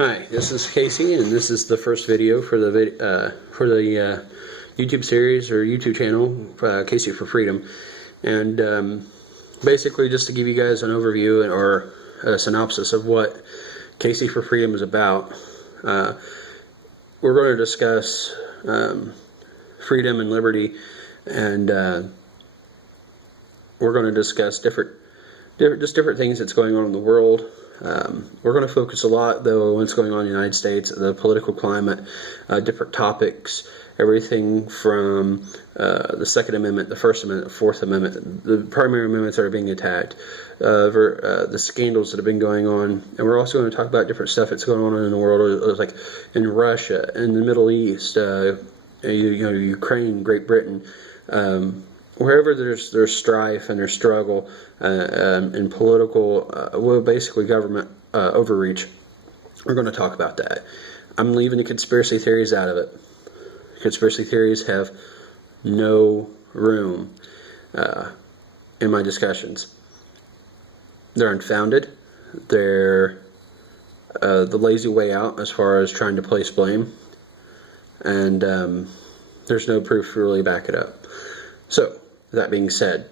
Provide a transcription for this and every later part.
Hi, this is Casey, and this is the first video for the YouTube series or YouTube channel, Casey for Freedom. And basically, just to give you guys an overview or a synopsis of what Casey for Freedom is about, we're going to discuss freedom and liberty, and we're going to discuss different things that's going on in the world. We're going to focus a lot, though, on what's going on in the United States, the political climate, different topics, everything from the Second Amendment, the First Amendment, the Fourth Amendment, the primary amendments that are being attacked, the scandals that have been going on. And we're also going to talk about different stuff that's going on in the world, like in Russia, in the Middle East, Ukraine, Great Britain. Wherever there's strife and there's struggle in political, basically government overreach, we're going to talk about that. I'm leaving the conspiracy theories out of it. Conspiracy theories have no room in my discussions. They're unfounded. They're the lazy way out as far as trying to place blame. And there's no proof to really back it up. So, that being said,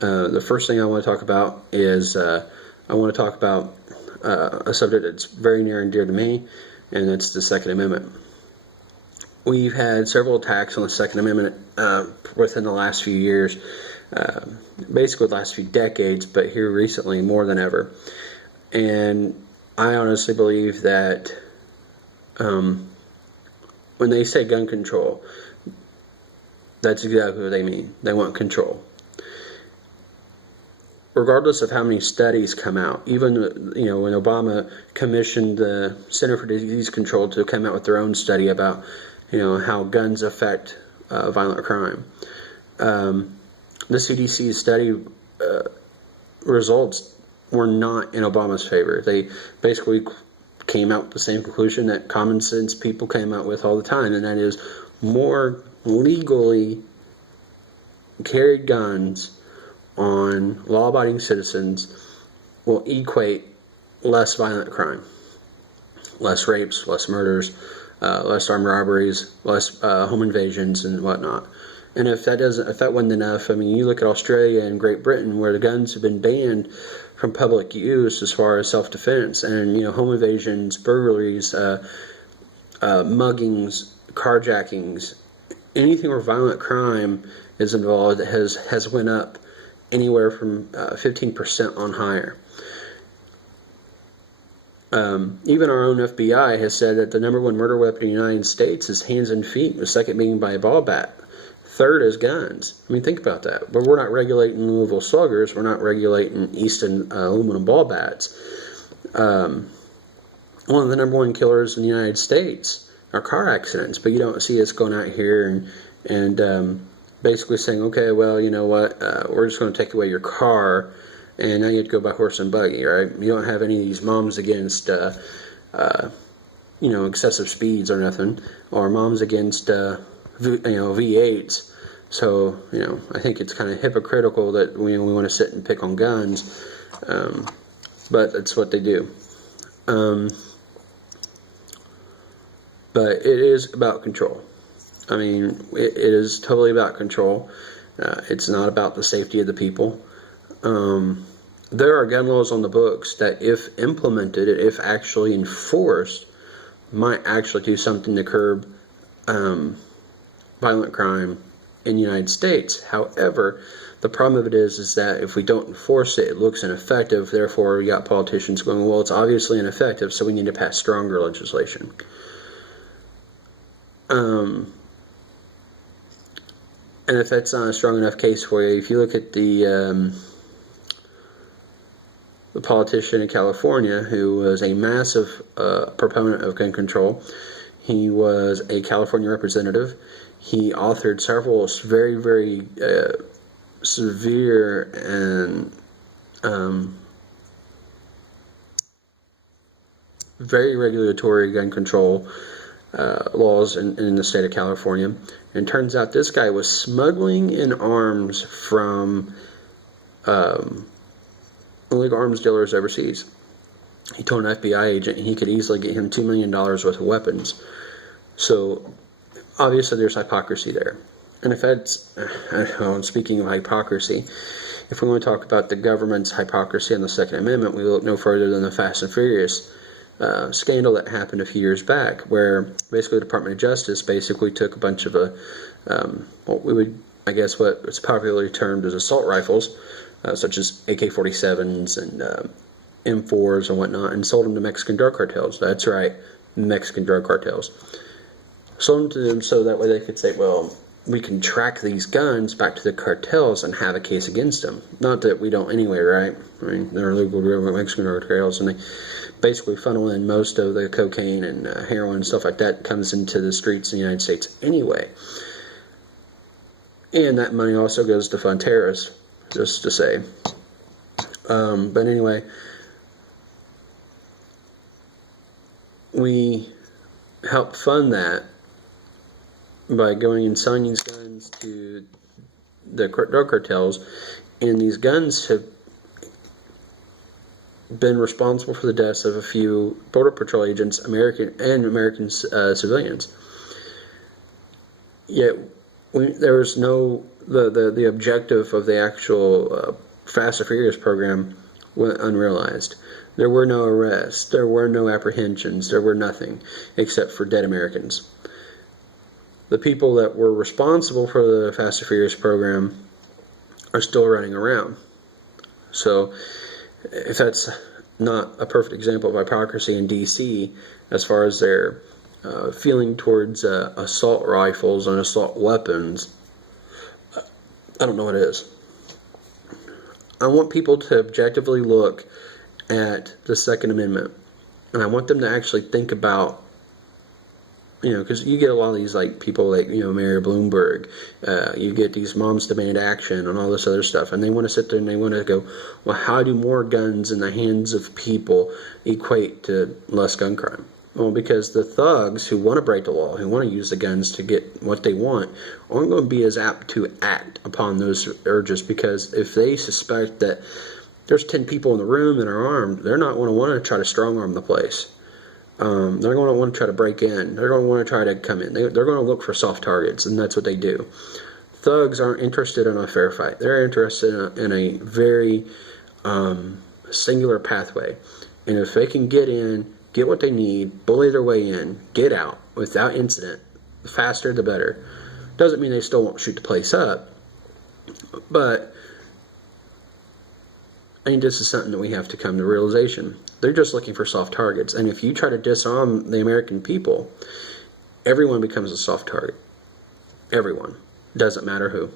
the first thing I want to talk about is I want to talk about a subject that's very near and dear to me, and that's the Second Amendment. We've had several attacks on the Second Amendment within the last few years, basically the last few decades, but here recently more than ever. And I honestly believe that when they say gun control, that's exactly what they mean. They want control. Regardless of how many studies come out, even when Obama commissioned the Center for Disease Control to come out with their own study about how guns affect violent crime, the CDC study results were not in Obama's favor. They basically came out with the same conclusion that common sense people came out with all the time, and that is more legally carried guns on law-abiding citizens will equate less violent crime, less rapes, less murders, less armed robberies, less home invasions and whatnot. And if that wasn't enough, I mean, you look at Australia and Great Britain, where the guns have been banned from public use as far as self-defense, and home invasions, burglaries, muggings, carjackings, anything where violent crime is involved has went up anywhere from 15% on higher. Even our own FBI has said that the number one murder weapon in the United States is hands and feet, the second being by a ball bat. Third is guns. I mean, think about that. But we're not regulating Louisville Sluggers. We're not regulating Easton aluminum ball bats. One of the number one killers in the United States are car accidents, but you don't see us going out here and basically saying, okay, well, you know what, we're just going to take away your car, and now you have to go by horse and buggy, right? You don't have any of these moms against, excessive speeds or nothing, or moms against, V8s. So, I think it's kind of hypocritical that we want to sit and pick on guns, but that's what they do. But it is about control. I mean, it is totally about control. It's not about the safety of the people. There are gun laws on the books that, if implemented, if actually enforced, might actually do something to curb violent crime in the United States. However, the problem of it is that if we don't enforce it, it looks ineffective. Therefore, you got politicians going, well, it's obviously ineffective, so we need to pass stronger legislation. And if that's not a strong enough case for you, if you look at the politician in California who was a massive proponent of gun control, he was a California representative. He authored several very, very severe and very regulatory gun control laws in the state of California. And turns out this guy was smuggling in arms from illegal arms dealers overseas. He told an FBI agent he could easily get him $2 million worth of weapons. So obviously there's hypocrisy there. And if that's, speaking of hypocrisy, if we want to talk about the government's hypocrisy on the Second Amendment, we look no further than the Fast and Furious scandal that happened a few years back, where basically the Department of Justice basically took a bunch of what we would, I guess, what it's popularly termed as assault rifles, such as AK-47s and M4s and whatnot, and sold them to Mexican drug cartels. That's right, Mexican drug cartels. Sold them to them so that way they could say, well, we can track these guns back to the cartels and have a case against them. Not that we don't anyway, right? I mean, they're illegal Mexican drug cartels, and they basically funnel in most of the cocaine and heroin and stuff like that comes into the streets in the United States anyway. And that money also goes to fund terrorists, just to say. But anyway, we help fund that by going and selling these guns to the drug cartels, and these guns have been responsible for the deaths of a few Border Patrol agents, American civilians. Yet there was no the objective of the actual Fast and Furious program went unrealized. There were no arrests, there were no apprehensions, there were nothing except for dead Americans. The people that were responsible for the Fast and Furious program are still running around. So, if that's not a perfect example of hypocrisy in D.C. as far as their feeling towards assault rifles and assault weapons, I don't know what it is. I want people to objectively look at the Second Amendment, and I want them to actually think about, because you get a lot of these people like Mayor Bloomberg, you get these Moms Demand Action and all this other stuff, and they want to sit there and they want to go, well, how do more guns in the hands of people equate to less gun crime? Well, because the thugs who want to break the law, who want to use the guns to get what they want, aren't going to be as apt to act upon those urges, because if they suspect that there's 10 people in the room that are armed, they're not going to want to try to strong arm the place. They're going to want to try to break in. They're going to want to try to come in. They're going to look for soft targets, and that's what they do. Thugs aren't interested in a fair fight. They're interested in a very singular pathway. And if they can get in, get what they need, bully their way in, get out without incident, the faster the better. Doesn't mean they still won't shoot the place up, but I think this is something that we have to come to realization. They're just looking for soft targets. And if you try to disarm the American people, everyone becomes a soft target. Everyone. Doesn't matter who.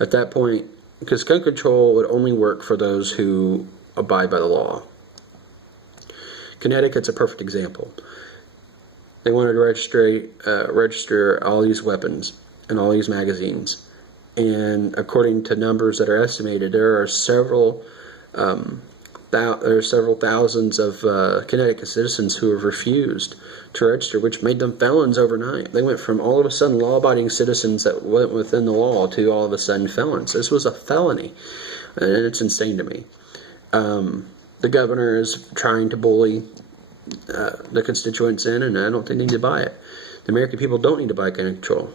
At that point, because gun control would only work for those who abide by the law. Connecticut's a perfect example. They wanted to register all these weapons and all these magazines. And according to numbers that are estimated, there are several thousands of Connecticut citizens who have refused to register, which made them felons overnight. They went from all of a sudden law-abiding citizens that went within the law to all of a sudden felons. This was a felony, and it's insane to me. The governor is trying to bully the constituents in, and I don't think they need to buy it. The American people don't need to buy gun control.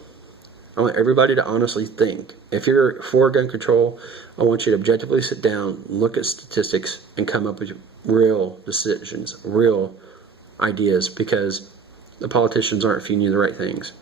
I want everybody to honestly think. If you're for gun control, I want you to objectively sit down, look at statistics, and come up with real decisions, real ideas, because the politicians aren't feeding you the right things.